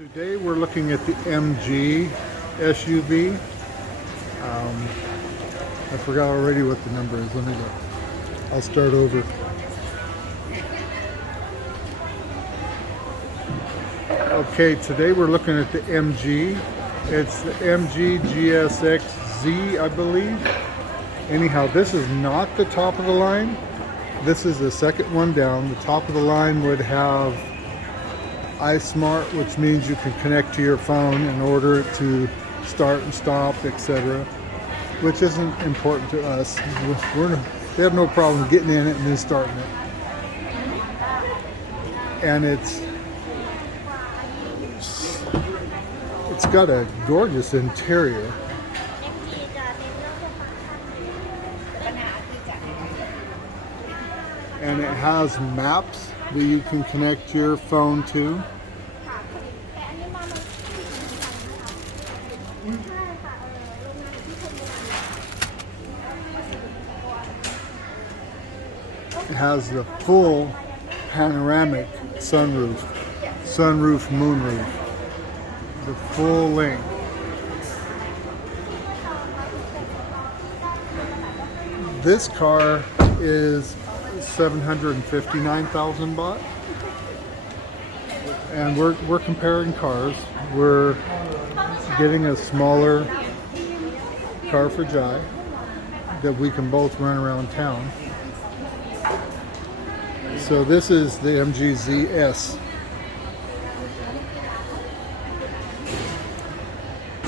Today we're looking at the MG SUV. I forgot already what the number is. Let me look. I'll start over. Okay, today we're looking at the MG. It's the MG GSX-Z, I believe. Anyhow, this is not the top of the line. This is the second one down. The top of the line would have iSmart, which means you can connect to your phone and order it to start and stop, etc., which isn't important to us. They have no problem getting in it and then starting it. And it's got a gorgeous interior. And it has maps that you can connect your phone to. It has the full panoramic sunroof, moonroof, the full length. This car is 759,000 baht, and we're comparing cars. We're getting a smaller car for Jai that we can both run around town. So this is the MG ZS.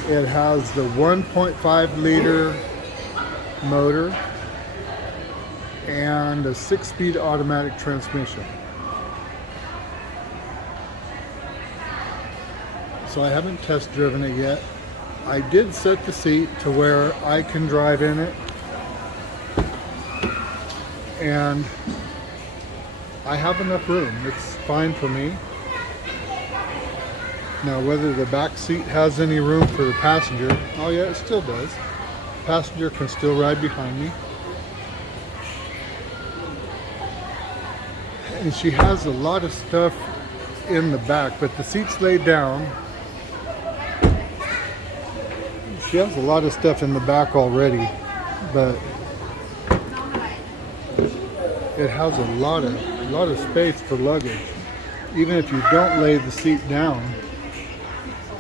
It has the 1.5 liter motor and a 6-speed automatic transmission. So I haven't test driven it yet. I did set the seat to where I can drive in it, and I have enough room. It's fine for me. Now, whether the back seat has any room for the passenger, oh yeah, it still does. Passenger can still ride behind me. And she has a lot of stuff in the back, but the seat's laid down. She has a lot of stuff in the back already, but it has a lot of space for luggage. Even if you don't lay the seat down,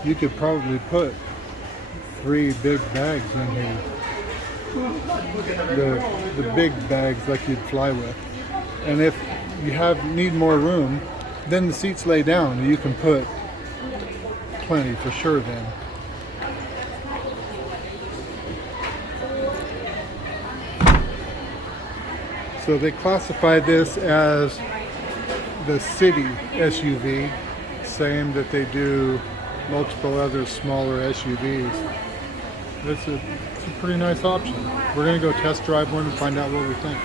you could probably put 3 big bags in here. The big bags like you'd fly with. And if you need more room, then the seats lay down and you can put plenty for sure then. So they classify this as the city SUV, same that they do multiple other smaller SUVs. It's a pretty nice option. We're going to go test drive one and find out what we think.